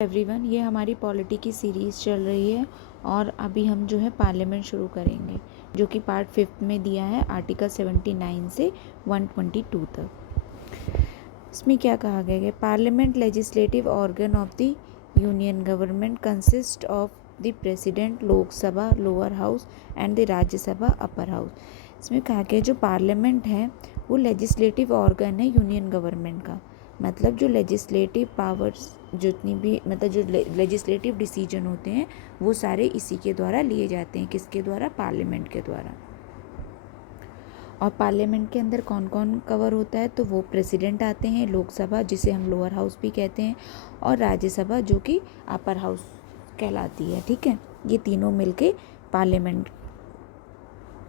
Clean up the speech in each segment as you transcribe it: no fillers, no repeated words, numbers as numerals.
Everyone, ये हमारी polity की सीरीज़ चल रही है और अभी हम जो है पार्लियामेंट शुरू करेंगे, जो कि पार्ट 5 में दिया है आर्टिकल 79 से 122 तक। इसमें क्या कहा गया है? Parliament legislative organ of the union government consist of the president, Lok Sabha lower house and the Rajya Sabha upper house. इसमें कहा गया जो पार्लियामेंट है वो लेजिस्लेटिव ऑर्गन है यूनियन गवर्नमेंट का, मतलब जो लेजिस्लेटिव पावर्स जितनी भी मतलब जो लेजिस्लेटिव डिसीजन होते हैं वो सारे इसी के द्वारा लिए जाते हैं। किसके द्वारा? पार्लियामेंट के द्वारा। और पार्लियामेंट के अंदर कौन कौन कवर होता है? तो वो प्रेसिडेंट आते हैं, लोकसभा जिसे हम लोअर हाउस भी कहते हैं, और राज्यसभा जो कि अपर हाउस कहलाती है। ठीक है, ये तीनों मिलके पार्लियामेंट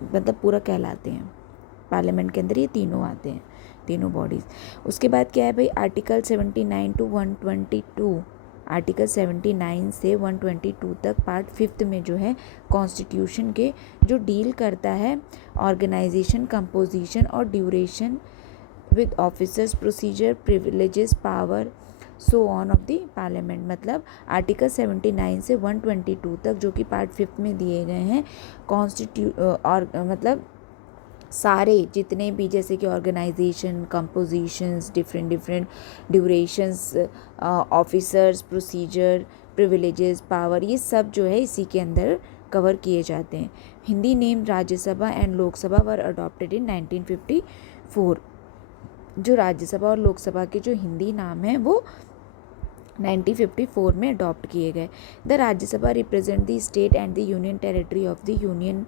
मतलब पूरा कहलाते हैं। पार्लियामेंट के अंदर ये तीनों आते हैं, तीनों बॉडीज़। उसके बाद क्या है भाई? आर्टिकल 79 टू 122, आर्टिकल 79 से 122 तक पार्ट 5 में जो है कॉन्स्टिट्यूशन के जो डील करता है ऑर्गेनाइजेशन, कंपोजिशन और duration with officers, procedure, privileges, power so on off the parliament. मतलब आर्टिकल 79 से 122 तक जो कि पार्ट 5 में दिए गए हैं और मतलब सारे जितने भी जैसे कि organisation, compositions, different durations, officers, procedure, privileges, power, ये सब जो है इसी के अंदर कवर किए जाते हैं। Hindi name Rajya Sabha and Lok Sabha were adopted in 1954। जो राज्यसभा और लोकसभा के जो हिंदी नाम हैं वो 1954 में अडॉप्ट किए गए। The Rajya Sabha represent the state and the union territory of the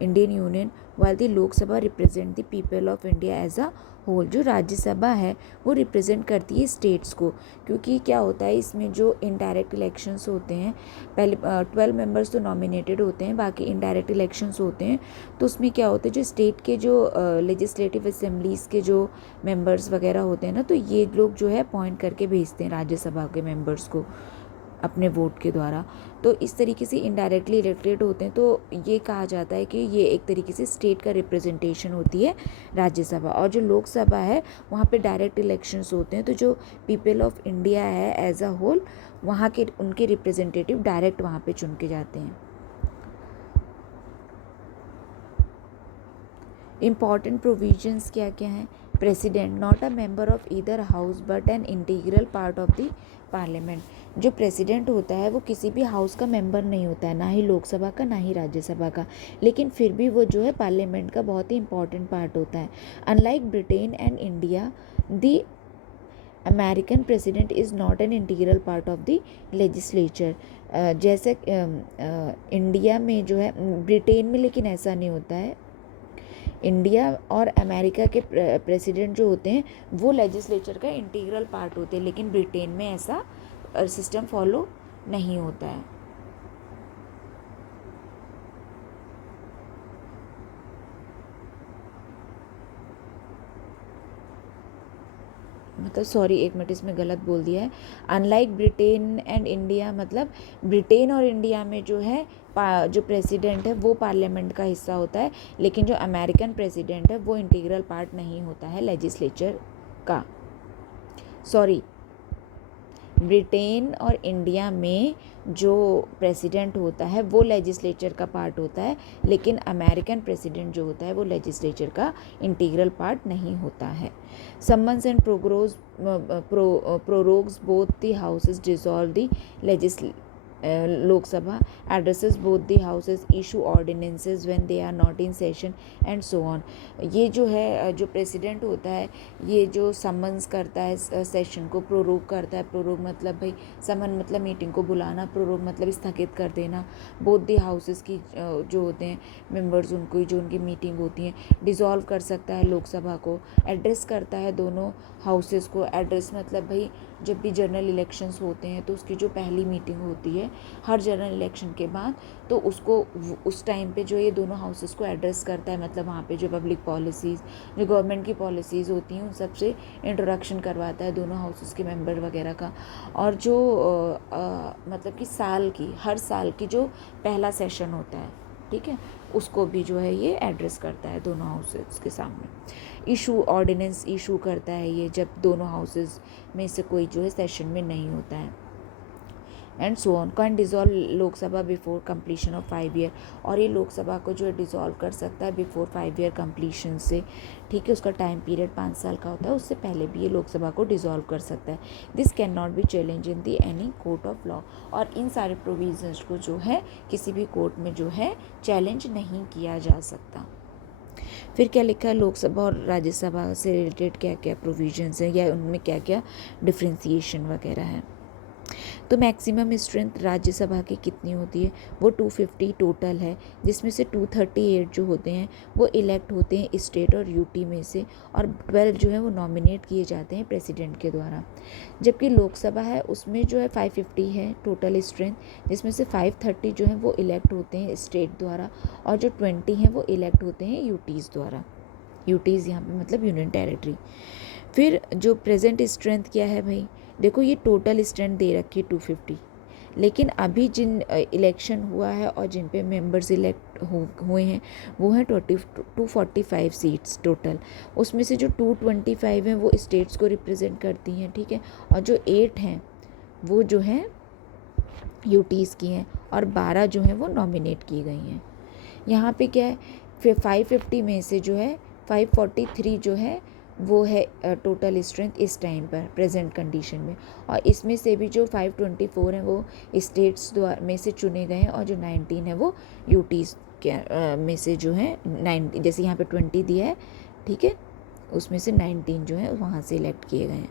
Indian union, while the Lok Sabha represent the people of India as a whole. जो राज्यसभा है वो रिप्रेजेंट करती है स्टेट्स को, क्योंकि क्या होता है इसमें जो इनडायरेक्ट इलेक्शंस होते हैं, पहले 12 मेंबर्स तो नॉमिनेटेड होते हैं, बाकी इनडायरेक्ट इलेक्शंस होते हैं। तो उसमें क्या होता है जो स्टेट के जो लेजिस्लेटिव असेंबलीज़ के जो मेंबर्स वगैरह होते हैं ना, तो ये लोग जो है अपॉइंट करके भेजते हैं राज्यसभा के मेंबर्स को अपने वोट के द्वारा। तो इस तरीके से इनडायरेक्टली इलेक्टेड होते हैं। तो ये कहा जाता है कि ये एक तरीके से स्टेट का रिप्रेजेंटेशन होती है राज्यसभा। और जो लोकसभा है वहाँ पे डायरेक्ट इलेक्शंस होते हैं, तो जो पीपल ऑफ इंडिया है एज अ होल, वहाँ के उनके रिप्रेजेंटेटिव डायरेक्ट वहाँ पे चुन के जाते हैं। इम्पॉर्टेंट प्रोविजंस क्या क्या हैं? President not a member of either house but an integral part of the parliament. जो प्रेसिडेंट होता है वो किसी भी हाउस का मेंबर नहीं होता है, ना ही लोकसभा का ना ही राज्यसभा का, लेकिन फिर भी वो जो है पार्लियामेंट का बहुत ही इंपॉर्टेंट पार्ट होता है। Unlike Britain and India, the American president is not an integral part of the legislature. जैसे इंडिया में जो है, ब्रिटेन में लेकिन ऐसा नहीं होता है। इंडिया और अमेरिका के प्रेसिडेंट जो होते हैं वो लेजिस्लेचर का इंटीग्रल पार्ट होते हैं, लेकिन ब्रिटेन में ऐसा सिस्टम फॉलो नहीं होता है। मतलब सॉरी, एक मिनट, इसमें गलत बोल दिया है। अनलाइक ब्रिटेन एंड इंडिया, मतलब ब्रिटेन और इंडिया में जो है जो प्रेसिडेंट है वो पार्लियामेंट का हिस्सा होता है, लेकिन जो अमेरिकन प्रेसिडेंट है वो इंटीग्रल पार्ट नहीं होता है लेजिस्लेचर का। सॉरी, ब्रिटेन और इंडिया में जो प्रेसिडेंट होता है वो लेजिस्लेचर का पार्ट होता है, लेकिन अमेरिकन प्रेसिडेंट जो होता है वो लेजिस्लेचर का इंटीग्रल पार्ट नहीं होता है। Summons and prorogues both the houses, dissolve the Lok Sabha, addresses both the houses, issue ordinances when they are not in session and so on. ये जो है जो प्रेसिडेंट होता है ये जो समन्स करता है सेशन को, प्रोरोग करता है। प्रोरोग मतलब भाई समन मतलब मीटिंग को बुलाना, प्रोरोग मतलब स्थगित कर देना। बोथ द हाउसेस की जो होते हैं मेंबर्स, उनको जो उनकी मीटिंग होती है, डिसॉल्व कर सकता है लोकसभा को, एड्रेस करता है दोनों हाउसेस को। एड्रेस मतलब भाई जब भी जनरल इलेक्शंस होते हैं तो उसकी जो पहली मीटिंग होती है हर जनरल इलेक्शन के बाद, तो उसको उस टाइम पे जो ये दोनों हाउसेस को एड्रेस करता है। मतलब वहाँ पे जो पब्लिक पॉलिसीज़, जो गवर्नमेंट की पॉलिसीज़ होती हैं उन सब से इंट्रोडक्शन करवाता है दोनों हाउसेस के मेंबर वगैरह का। और जो मतलब कि हर साल की जो पहला सेशन होता है, ठीक है, उसको भी जो है ये एड्रेस करता है दोनों हाउसेस के सामने। इशू ऑर्डिनेंस इशू करता है ये जब दोनों हाउसेस में से कोई जो है सेशन में नहीं होता है। And so on. Can dissolve Lok Sabha before completion of 5 year, और ये लोकसभा को जो है डिज़ोल्व कर सकता है बिफोर 5 ईयर कंप्लीशन से, ठीक है। उसका टाइम पीरियड 5 साल का होता है, उससे पहले भी ये लोकसभा को डिज़ोल्व कर सकता है। This can not be challenge in the any court of law, और इन सारे प्रोविजंस को जो है किसी भी कोर्ट में जो है चैलेंज नहीं किया जा सकता। फिर क्या लिखा है, लोकसभा और राज्यसभा से रिलेटेड क्या क्या प्रोविजंस हैं या उनमें क्या क्या डिफ्रेंसिएशन वगैरह है। तो मैक्सिमम स्ट्रेंथ राज्यसभा की कितनी होती है, वो 250 टोटल है, जिसमें से 238 जो होते हैं वो इलेक्ट होते हैं स्टेट और यूटी में से, और 12 जो है वो नॉमिनेट किए जाते हैं प्रेसिडेंट के द्वारा। जबकि लोकसभा है उसमें जो है 550 है टोटल स्ट्रेंथ, जिसमें से 530 जो है वो इलेक्ट होते हैं स्टेट द्वारा, और जो 20 हैं वो इलेक्ट होते हैं यूटीज़ द्वारा। यूटीज़ यहाँ पे मतलब यूनियन टेरिटरी। फिर जो प्रेजेंट स्ट्रेंथ क्या है भाई, देखो ये टोटल स्ट्रेंथ दे रखी है 250, लेकिन अभी जिन इलेक्शन हुआ है और जिन पे मेंबर्स इलेक्ट हुए हैं वो हैं 245 सीट्स टोटल। उसमें से जो 225 हैं वो स्टेट्स को रिप्रेजेंट करती हैं, ठीक है, और जो 8 हैं वो जो हैं यूटीज़ की हैं, और 12 जो हैं वो नॉमिनेट की गई हैं। यहाँ पे क्या है, फिर 550 में से जो है 543 जो है वो है टोटल स्ट्रेंथ इस टाइम पर प्रेजेंट कंडीशन में, और इसमें से भी जो 524 हैं वो स्टेट्स द्वारा में से चुने गए हैं, और जो 19 है वो यूटीज़ के में से जो है 9, जैसे यहाँ पे 20 दिया है, ठीक है, उसमें से 19 जो है वहाँ से इलेक्ट किए गए हैं।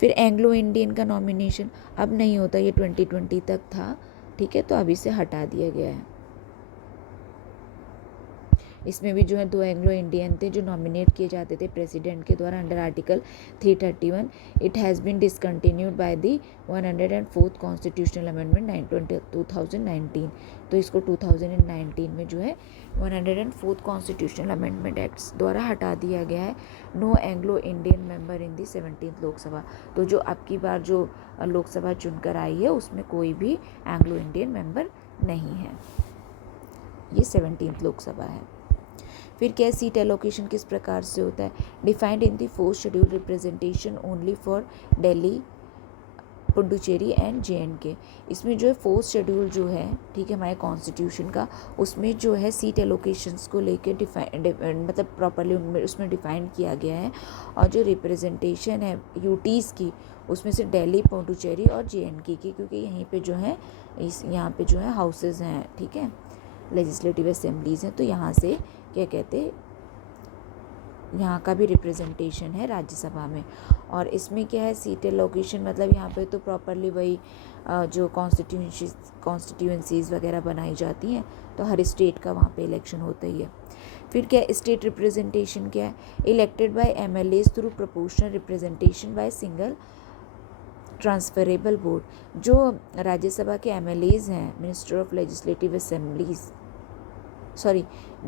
फिर एंग्लो इंडियन का नॉमिनेशन अब नहीं होता, ये 2020 तक था, ठीक है, तो अभी से हटा दिया गया है। इसमें भी जो है 2 एंग्लो इंडियन थे जो नॉमिनेट किए जाते थे प्रेसिडेंट के द्वारा under article 331। It has been discontinued by the 104th constitutional amendment 2019। तो इसको 2019 में जो है 104th कॉन्स्टिट्यूशनल अमेंडमेंट एक्ट्स द्वारा हटा दिया गया है। No Anglo Indian member in the 17th Lok Sabha. तो जो अब की बार जो लोकसभा चुनकर आई है उसमें कोई भी एंग्लो इंडियन मेंबर नहीं है। ये 17th लोकसभा है। फिर क्या सीट एलोकेशन किस प्रकार से होता है, defined in the 4th schedule representation only for Delhi, Puducherry and JNK। इसमें जो है 4th शेड्यूल जो है, ठीक है, हमारे कॉन्स्टिट्यूशन का, उसमें जो है सीट एलोकेशंस को लेकर मतलब प्रॉपरली उसमें डिफाइन किया गया है, और जो रिप्रेजेंटेशन है यूटीज़ की उसमें से दिल्ली, पुडुचेरी और JNK की, क्योंकि यहीं पे जो है यहाँ पे जो है हाउसेज हैं, ठीक है, लेजिस्लेटिव असेंबलीज़ हैं, तो यहाँ से क्या कहते हैं, यहाँ का भी रिप्रेजेंटेशन है राज्यसभा में। और इसमें क्या है सीट एलोकेशन, मतलब यहाँ पे तो प्रॉपरली वही जो कॉन्स्टिट्यूएंसीज वगैरह बनाई जाती हैं, तो हर स्टेट का वहाँ पे इलेक्शन होता ही है। फिर क्या स्टेट रिप्रेजेंटेशन क्या है, elected by MLAs through proportional representation by single transferable board. जो राज्यसभा के MLAs हैं, minister of legislative assemblies, sorry,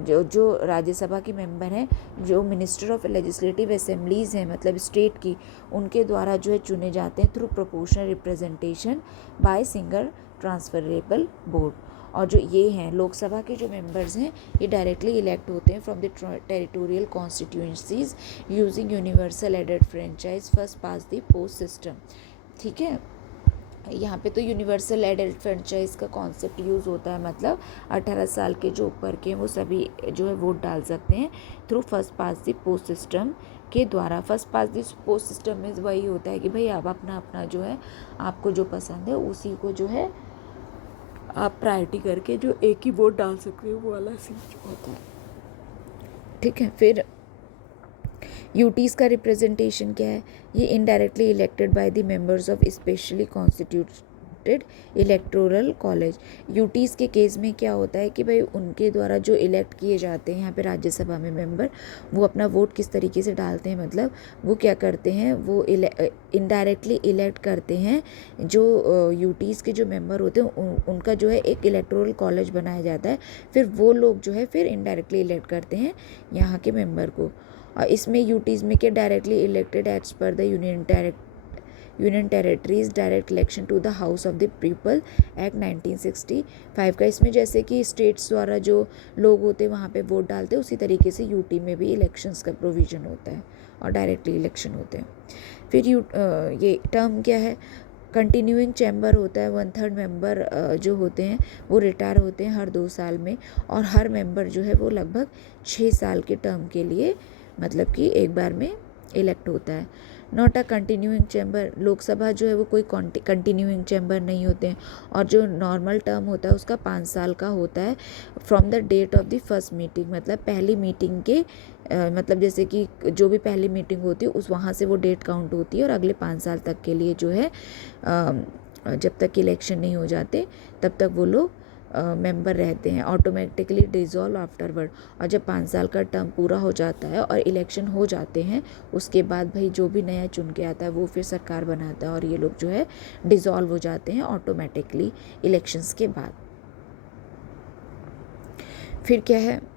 जो राज्यसभा के मेंबर हैं, जो मिनिस्टर ऑफ लेजिस्लेटिव असेंबलीज़ हैं, मतलब स्टेट की, उनके द्वारा जो है चुने जाते हैं through proportional representation by single transferable board. और जो ये हैं लोकसभा के जो मेंबर्स हैं, ये डायरेक्टली इलेक्ट होते हैं from the territorial constituencies using universal added franchise first past the post system, ठीक है। यहाँ पे तो यूनिवर्सल एडल्ट फ्रेंचाइज का कॉन्सेप्ट यूज़ होता है, मतलब 18 साल के जो ऊपर के वो सभी जो है वोट डाल सकते हैं through first past the post system के द्वारा। First past the post system में वही होता है कि भाई आप अपना अपना जो है आपको जो पसंद है उसी को जो है आप प्रायोरिटी करके जो एक ही वोट डाल सकते हो, वो वाला सीट होता है, ठीक है। फिर यूटीज़ का रिप्रेजेंटेशन क्या है, ये indirectly elected by the members of specially constituted electoral college. UTs के केस में क्या होता है कि भाई उनके द्वारा जो इलेक्ट किए जाते हैं यहाँ पे राज्यसभा में मेंबर, वो अपना वोट किस तरीके से डालते हैं, मतलब वो क्या करते हैं, वो इनडायरेक्टली इलेक्ट करते हैं। जो यूटीज़ के जो मेंबर होते हैं उनका जो है एक इलेक्टोरल कॉलेज बनाया जाता है, फिर वो लोग जो है फिर इनडायरेक्टली इलेक्ट करते हैं यहाँ के मेंबर को। और इसमें यूटीज़ में क्या directly elected as per the union territories direct election to the house of the people act 1965 का। इसमें जैसे कि स्टेट्स द्वारा जो लोग होते हैं वहाँ पे वोट डालते हैं, उसी तरीके से यूटी में भी इलेक्शंस का प्रोविज़न होता है और डायरेक्टली इलेक्शन होते हैं। फिर ये टर्म क्या है, कंटिन्यूइंग चैम्बर होता है, 1/3 मेंबर जो होते हैं वो रिटायर होते हैं हर 2 साल में, और हर मेंबर जो है वो लगभग 6 साल के टर्म के लिए मतलब कि एक बार में इलेक्ट होता है। Not a continuing chamber, Lok Sabha जो है वो कोई कंटिन्यूइंग चैम्बर नहीं होते हैं, और जो नॉर्मल टर्म होता है उसका 5 साल का होता है from the date of the first meeting, मतलब पहली मीटिंग के मतलब जैसे कि जो भी पहली मीटिंग होती है उस वहाँ से वो डेट काउंट होती है, और अगले 5 साल तक के लिए जो है जब तक इलेक्शन नहीं हो जाते तब तक वो लोग मेंबर रहते हैं, ऑटोमेटिकली डिज़ोल्व आफ्टरवर्ड। और जब 5 साल का टर्म पूरा हो जाता है और इलेक्शन हो जाते हैं उसके बाद भाई जो भी नया चुन के आता है वो फिर सरकार बनाता है, और ये लोग जो है डिज़ोल्व हो जाते हैं ऑटोमेटिकली इलेक्शंस के बाद। फिर क्या है,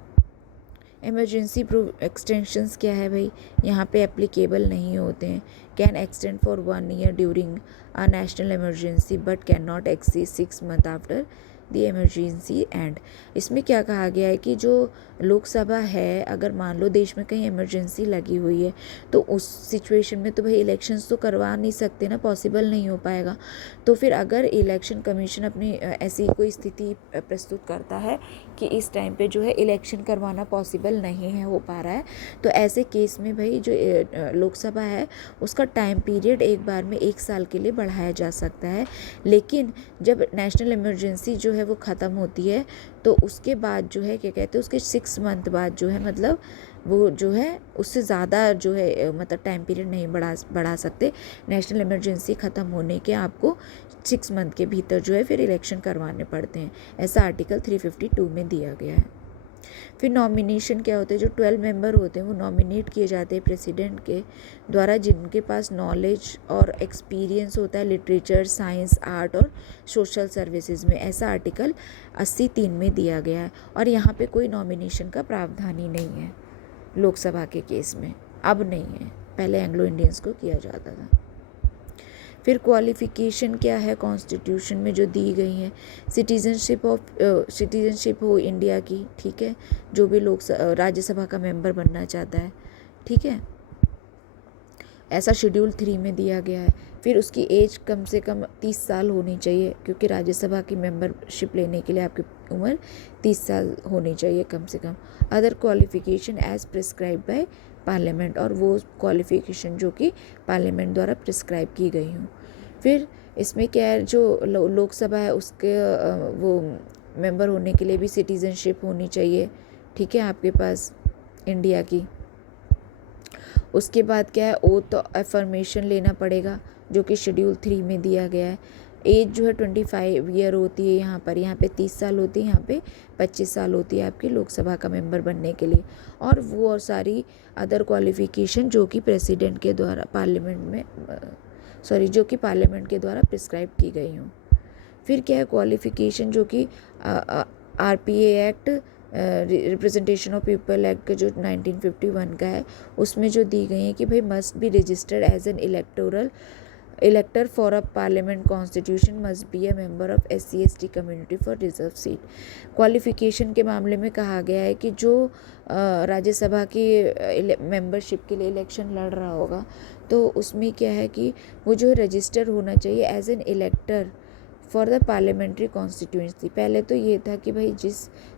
इमरजेंसी एक्सटेंशंस क्या है भाई, यहाँ पे एप्लीकेबल नहीं होते हैं। Can extend for 1 year during a national emergency but can not exceed 6 month after the emergency and. इसमें क्या कहा गया है कि जो लोकसभा है, अगर मान लो देश में कहीं इमरजेंसी लगी हुई है तो उस सिचुएशन में तो भाई इलेक्शंस तो करवा नहीं सकते ना, पॉसिबल नहीं हो पाएगा। तो फिर अगर इलेक्शन कमीशन अपनी ऐसी कोई स्थिति प्रस्तुत करता है कि इस टाइम पे जो है इलेक्शन करवाना पॉसिबल नहीं है, हो पा रहा है, तो ऐसे केस में भाई जो लोकसभा है उसका टाइम पीरियड एक बार में 1 साल के लिए बढ़ाया जा सकता है। लेकिन जब नेशनल इमरजेंसी जो है वो ख़त्म होती है तो उसके बाद जो है क्या कहते हैं, उसके 6 मंथ बाद जो है मतलब वो जो है उससे ज़्यादा जो है मतलब टाइम पीरियड नहीं बढ़ा सकते। नेशनल इमरजेंसी ख़त्म होने के आपको 6 मंथ के भीतर जो है फिर इलेक्शन करवाने पड़ते हैं, ऐसा आर्टिकल 352 में दिया गया है। फिर नॉमिनेशन क्या होते हैं, जो 12 मेंबर होते हैं वो नॉमिनेट किए जाते हैं प्रेसिडेंट के द्वारा, जिनके पास नॉलेज और एक्सपीरियंस होता है लिटरेचर, साइंस, आर्ट और सोशल सर्विसेज में, ऐसा आर्टिकल 80(3) में दिया गया है। और यहाँ पे कोई नॉमिनेशन का प्रावधान ही नहीं है लोकसभा के केस में, अब नहीं है, पहले एंग्लो इंडियंस को किया जाता था। फिर क्वालिफ़िकेशन क्या है कॉन्स्टिट्यूशन में जो दी गई हैं, सिटीजनशिप हो इंडिया की, ठीक है, जो भी लोग राज्यसभा का मेंबर बनना चाहता है, ठीक है, ऐसा शेड्यूल 3 में दिया गया है। फिर उसकी एज कम से कम 30 साल होनी चाहिए, क्योंकि राज्यसभा की मेंबरशिप लेने के लिए आपकी उम्र 30 साल होनी चाहिए कम से कम। Other qualification as prescribe by parliament, और वो क्वालिफ़िकेशन जो कि पार्लियामेंट द्वारा प्रिस्क्राइब की गई हूँ। फिर इसमें क्या है, जो लोकसभा है उसके वो मेंबर होने के लिए भी सिटीजनशिप होनी चाहिए, ठीक है, आपके पास इंडिया की। उसके बाद क्या है, ओथ अफर्मेशन लेना पड़ेगा जो कि शेड्यूल 3 में दिया गया है। एज जो है 25 ईयर होती है यहाँ पे 30 साल होती है, यहाँ पे 25 साल होती है आपकी लोकसभा का मेंबर बनने के लिए। और वो और सारी अदर क्वालिफ़िकेशन जो कि प्रेसिडेंट के द्वारा जो कि पार्लियामेंट के द्वारा प्रिस्क्राइब की गई हूँ। फिर क्या है क्वालिफ़िकेशन जो कि RPA act, representation of people act जो 1951 का है, उसमें जो दी गई है कि भाई must be registered as an elector for a parliament constitution, must be a member of SC/ST community for reserve seat. Qualification के मामले में कहा गया है कि जो राज्यसभा की मेंबरशिप के लिए इलेक्शन लड़ रहा होगा तो उसमें क्या है कि वो जो रजिस्टर होना चाहिए as an elector for the parliamentary constituency. पहले तो ये था कि भाई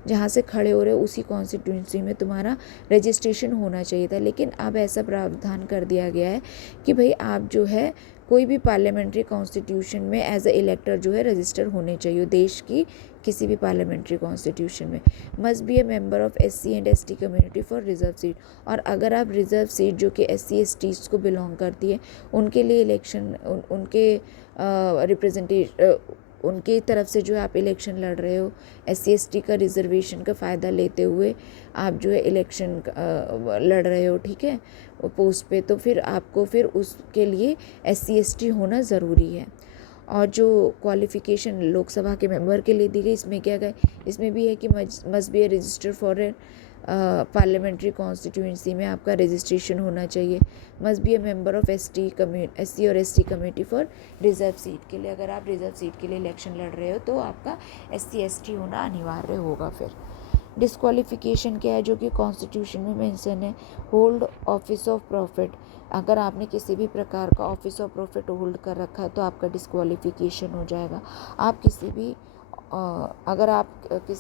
जहाँ से खड़े हो रहे हो उसी कॉन्स्टिट्यूंसी में तुम्हारा रजिस्ट्रेशन होना चाहिए था, लेकिन अब ऐसा प्रावधान कर दिया गया है कि भाई आप जो है कोई भी पार्लियामेंट्री कॉन्स्टिट्यूशन में एज ए इलेक्टर जो है रजिस्टर होने चाहिए, देश की किसी भी पार्लियामेंट्री कॉन्स्टिट्यूशन में। Must be A member of SC/ST community for reserve seat, और अगर आप रिजर्व सीट जो कि SC/ST को बिलोंग करती है उनके लिए इलेक्शन उनके उनकी तरफ से जो आप इलेक्शन लड़ रहे हो, SC/ST का रिजर्वेशन का फ़ायदा लेते हुए आप जो है इलेक्शन लड़ रहे हो, ठीक है, पोस्ट पे, तो फिर आपको फिर उसके लिए SC/ST होना ज़रूरी है। और जो क्वालिफ़िकेशन लोकसभा के मेंबर के लिए दी गई, इसमें क्या गए, इसमें भी है कि must be A register for parliamentary constituency में आपका रजिस्ट्रेशन होना चाहिए। Must be A member of SC और ST committee for reserve seat के लिए, अगर आप रिजर्व सीट के लिए इलेक्शन लड़ रहे हो तो आपका SC/ST होना अनिवार्य होगा फिर। डिस्क्वालिफिकेशन क्या है, जो कि कॉन्स्टिट्यूशन में मेंशन है, होल्ड ऑफिस ऑफ प्रॉफिट। अगर आपने किसी भी प्रकार का ऑफिस ऑफ प्रॉफिट होल्ड कर रखा है तो आपका डिस्क्वालिफिकेशन हो जाएगा। आप किसी भी अगर आप किस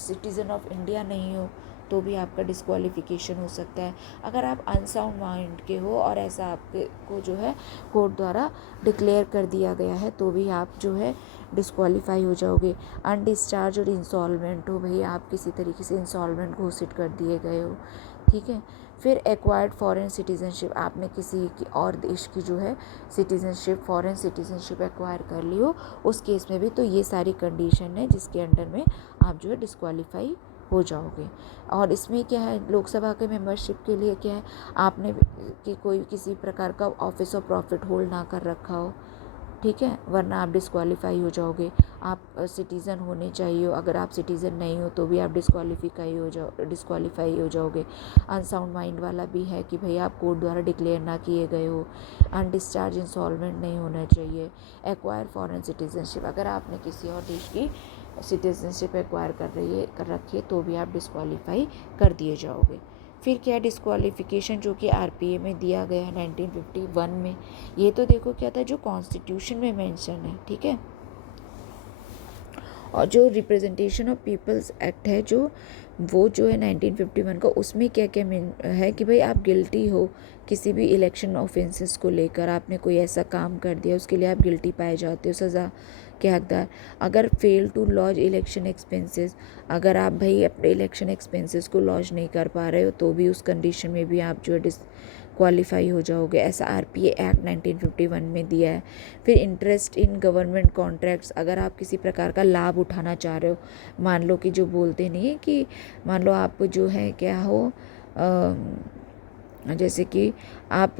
सिटीज़न ऑफ इंडिया नहीं हो तो भी आपका डिस्क्वालिफिकेशन हो सकता है। अगर आप अनसाउंड माइंड के हो और ऐसा आपको जो है कोर्ट द्वारा डिक्लेयर कर दिया गया है तो भी आप जो है डिस्क्वालीफाई हो जाओगे। अनडिस्चार्ज और इंसॉल्वेंट हो, भाई आप किसी तरीके से इंसॉल्वेंट घोषित कर दिए गए हो, ठीक है। फिर एक्वायर्ड फॉरेन सिटीजनशिप, आपने किसी की और देश की जो है सिटीजनशिप, फॉरेन सिटीजनशिप एक्वायर कर ली हो, उस केस में भी तो ये सारी कंडीशन है जिसके अंडर में आप जो है डिस्क्वालीफाई हो जाओगे। और इसमें क्या है, लोकसभा के मेंबरशिप के लिए क्या है, आपने कि कोई किसी प्रकार का ऑफिस ऑफ प्रॉफिट होल्ड ना कर रखा हो, ठीक है, वरना आप डिस्क्वालीफाई हो जाओगे। आप सिटीज़न होने चाहिए, अगर आप सिटीज़न नहीं हो तो भी आप डिस्क्वालीफाई हो जाओगे। अनसाउंड माइंड वाला भी है कि भाई आप कोर्ट द्वारा डिक्लेयर ना किए गए हो। अनडिस्चार्ज इंसॉल्वेंट नहीं होना चाहिए। एक्वायर फॉरेन सिटीजनशिप, अगर आपने किसी और देश की सिटीजनशिप एक्वायर कर रखी है तो भी आप डिस्क्वालीफाई कर दिए जाओगे। फिर क्या डिस्क्वालिफिकेशन जो कि आरपीए में दिया गया है 1951 में, ये तो देखो क्या था जो कॉन्स्टिट्यूशन में मेंशन है, ठीक है। और जो रिप्रेजेंटेशन ऑफ पीपल्स एक्ट है वो जो है 1951 का, उसमें क्या क्या है कि भाई आप गिल्टी हो किसी भी इलेक्शन ऑफेंसेस को लेकर, आपने कोई ऐसा काम कर दिया उसके लिए आप गिल्टी पाए जाते हो, सज़ा के हकदार। अगर fail to lodge election expenses, अगर आप भाई अपने इलेक्शन एक्सपेंसेस को लॉज नहीं कर पा रहे हो तो भी उस कंडीशन में भी आप जो है क्वालिफाई हो जाओगे, ऐसा आरपीए एक्ट 1951 में दिया है। फिर इंटरेस्ट इन गवर्नमेंट कॉन्ट्रैक्ट्स, अगर आप किसी प्रकार का लाभ उठाना चाह रहे हो, मान लो कि जो बोलते नहीं है कि मान लो आप जो है क्या हो, जैसे कि आप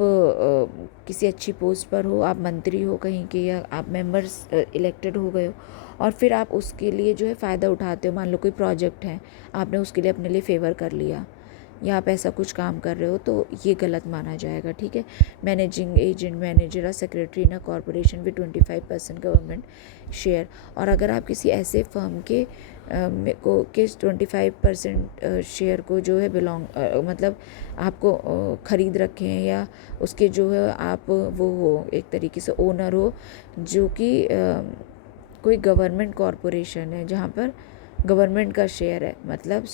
किसी अच्छी पोस्ट पर हो, आप मंत्री हो कहीं के, या आप मेंबर्स इलेक्टेड हो गए हो और फिर आप उसके लिए जो है फ़ायदा उठाते हो। मान लो कोई प्रोजेक्ट है, आपने उसके लिए अपने लिए फेवर कर लिया या आप ऐसा कुछ काम कर रहे हो तो ये गलत माना जाएगा, ठीक है। मैनेजिंग एजेंट, मैनेजर और secretary in a corporation with 25% government share, और अगर आप किसी ऐसे फर्म के 25% शेयर को जो है मतलब आपको ख़रीद रखे हैं, या उसके जो है आप वो हो एक तरीके से ओनर हो, जो कि कोई गवर्नमेंट कॉरपोरेशन है जहाँ पर गवर्नमेंट का शेयर है, मतलब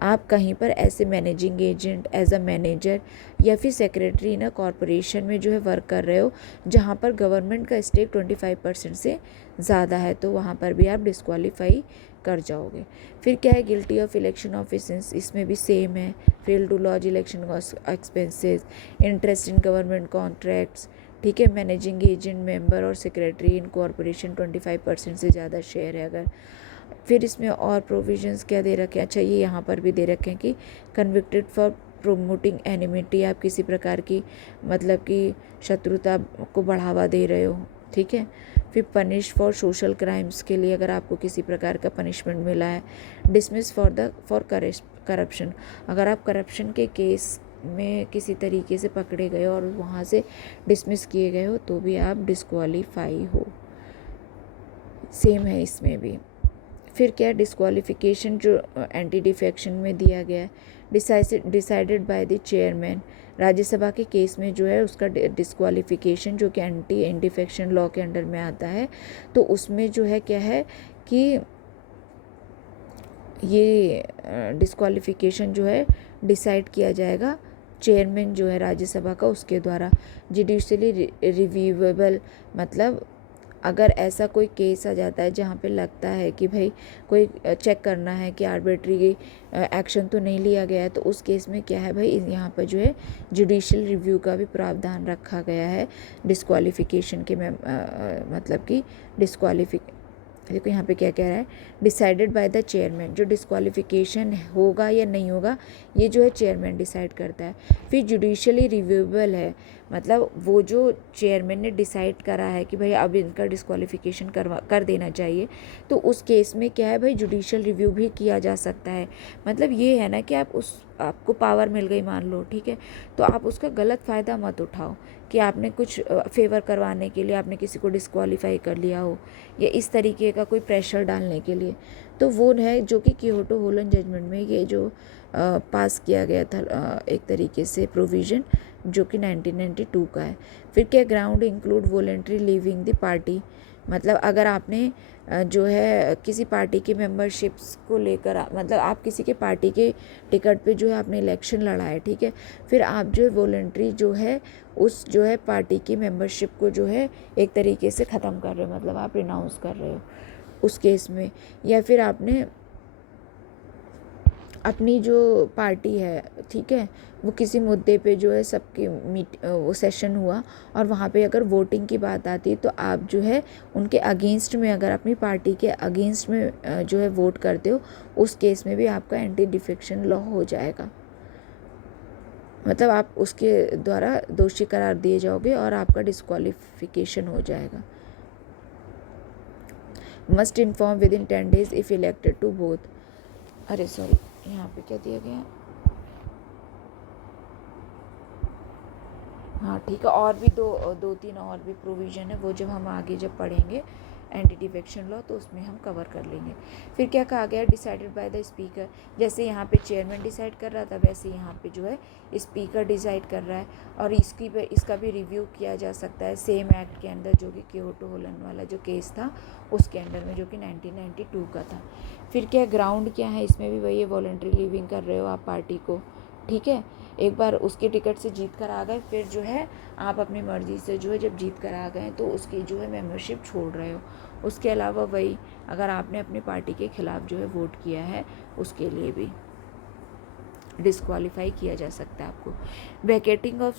आप कहीं पर ऐसे managing agent, as a manager या फिर सेक्रेटरी इन अ कॉरपोरेशन में जो है वर्क कर रहे हो जहाँ पर गवर्नमेंट का स्टेक 25% से ज़्यादा है, तो वहाँ पर भी आप डिस्क्वालीफाई कर जाओगे। फिर क्या है, गिल्टी ऑफ इलेक्शन ऑफेंसेस, इसमें भी सेम है, fail to lodge election expenses, interest in government contracts, ठीक है, मैनेजिंग एजेंट, मेंबर और सेक्रेटरी इन कॉरपोरेशन 25% से ज़्यादा शेयर है अगर। फिर इसमें और प्रोविजंस क्या दे रखे हैं, अच्छा ये यहाँ पर भी दे रखे हैं कि कन्विक्टेड फॉर प्रोमोटिंग एनिमिटी, आप किसी प्रकार की मतलब कि शत्रुता को बढ़ावा दे रहे हो, ठीक है। फिर पनिश फॉर सोशल क्राइम्स के लिए अगर आपको किसी प्रकार का पनिशमेंट मिला है। डिसमिस फॉर करप्शन, अगर आप करप्शन के केस में किसी तरीके से पकड़े गए और वहाँ से डिसमिस किए गए हो तो भी आप डिस्क्वालीफाई हो, सेम है इसमें भी। फिर क्या डिस्क्वालिफिकेशन जो एंटी डिफेक्शन में दिया गया है, decided by the chairman, Rajya Sabha के केस में जो है उसका डिस्क्वालिफिकेशन जो कि एंटी डिफेक्शन लॉ के अंडर में आता है, तो उसमें जो है क्या है कि ये डिस्क्वालिफिकेशन जो है डिसाइड किया जाएगा चेयरमैन जो है राज्यसभा का, उसके द्वारा। जुडिशली रिव्यूएबल, मतलब अगर ऐसा कोई केस आ जाता है जहाँ पे लगता है कि भाई कोई चेक करना है कि आर्बिट्री एक्शन तो नहीं लिया गया है, तो उस केस में क्या है भाई, यहाँ पर जो है जुडिशियल रिव्यू का भी प्रावधान रखा गया है डिस्क्वालिफिकेशन के मतलब कि देखो यहाँ पे क्या कह रहा है, डिसाइडेड बाय द चेयरमैन, जो डिस्क्वालिफिकेशन होगा या नहीं होगा ये जो है चेयरमैन डिसाइड करता है। फिर जुडिशियली रिव्यूएबल है, मतलब वो जो चेयरमैन ने डिसाइड करा है कि भाई अब इनका डिस्क्वालिफिकेशन कर देना चाहिए, तो उस केस में क्या है भाई, जुडिशियल रिव्यू भी किया जा सकता है। मतलब ये है ना कि आपको पावर मिल गई मान लो, ठीक है, तो आप उसका गलत फ़ायदा मत उठाओ कि आपने कुछ फेवर करवाने के लिए आपने किसी को डिस्क्वालीफाई कर लिया हो, या इस तरीके का कोई प्रेशर डालने के लिए। तो वो है जो कि क्योटो होलन जजमेंट में ये जो पास किया गया था एक तरीके से प्रोविज़न, जो कि 1992 का है। फिर क्या ground include voluntary leaving the party, मतलब अगर आपने जो है किसी पार्टी की मेंबरशिप्स को लेकर मतलब आप किसी के पार्टी के टिकट पे जो है आपने इलेक्शन लड़ा है, ठीक है, फिर आप जो है वॉलेंट्री जो है उस जो है पार्टी की मेंबरशिप को जो है एक तरीके से ख़त्म कर रहे हो, मतलब आप रिनाउंस कर रहे हो उस केस में। या फिर आपने अपनी जो पार्टी है, ठीक है, वो किसी मुद्दे पे जो है सबकी वो सेशन हुआ और वहाँ पे अगर वोटिंग की बात आती है तो आप जो है उनके अगेंस्ट में, अगर अपनी पार्टी के अगेंस्ट में जो है वोट करते हो, उस केस में भी आपका एंटी डिफेक्शन लॉ हो जाएगा। मतलब आप उसके द्वारा दोषी करार दिए जाओगे और आपका डिस्क्वालिफिकेशन हो जाएगा। Must inform within 10 days if elected to both, अरे सॉरी यहाँ पे क्या दिया गया, हाँ ठीक है, और भी दो तीन और भी प्रोविज़न है, वो जब हम आगे जब पढ़ेंगे एंटी डिफेक्शन लॉ तो उसमें हम कवर कर लेंगे। फिर क्या कहा गया, डिसाइडेड बाय द स्पीकर, जैसे यहाँ पे चेयरमैन डिसाइड कर रहा था वैसे यहाँ पे जो है स्पीकर डिसाइड कर रहा है, और इसका भी रिव्यू किया जा सकता है सेम एक्ट के अंदर, जो कि क्योटो होलन वाला जो केस था उसके अंडर में, जो कि 1992 का था। फिर क्या ग्राउंड क्या है, इसमें भी वही वॉलंटरी लीविंग कर रहे हो आप पार्टी को, ठीक है, एक बार उसके टिकट से जीत कर आ गए, फिर जो है आप अपनी मर्ज़ी से जो है जब जीत कर आ गए तो उसकी जो है मेंबरशिप छोड़ रहे हो। उसके अलावा वही अगर आपने अपनी पार्टी के खिलाफ जो है वोट किया है उसके लिए भी डिस्क्वालीफाई किया जा सकता है आपको। वैकेटिंग ऑफ